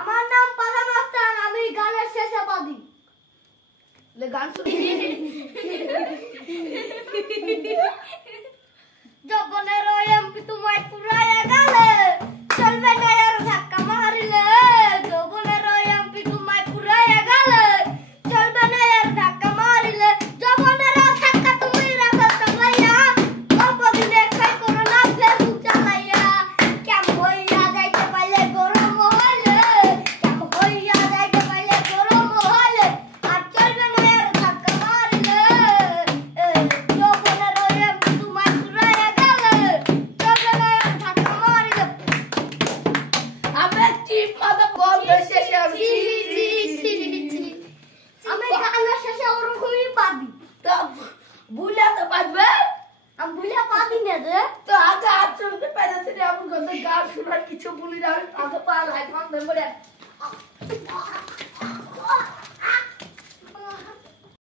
আমার নাম পাদা মাস্টার, আমি গানের শেষে বাদি। ले गान सुन জগনের এমপি তোমায় পুরাইয়া গেলে চলবে না আর ধাক্কা মারিলে। জগনের এমপি তোমায় পুরাইয়া গেলে চলবে না আর ধাক্কা মারিলে। জগনের ধাক্কা তুমি রাখো সামলাইয়া, অল্প দিনে খাই করো না ফেসবুক চালাইয়া। কেম হইয়া যাইতে পাইলে গরম হইলে, কেম হইয়া যাইতে পাইলে গরম হইলে, আর চলবে না আর ধাক্কা মারিলে। জগনের এমপি তোমায় পুরাইয়া গেলে চলবে না আর ধাক্কা মারিলে। अबे चीप माता बॉल वैसे से আমি গানের শেষে ওরকমই পাবি। तो भूला तो बात में আমি ভুলে পাবি না রে। तो आगे हाथ से पहले से अपन गंदा गान सुना किछु भूली रहा आगे पार लाइट बंद कर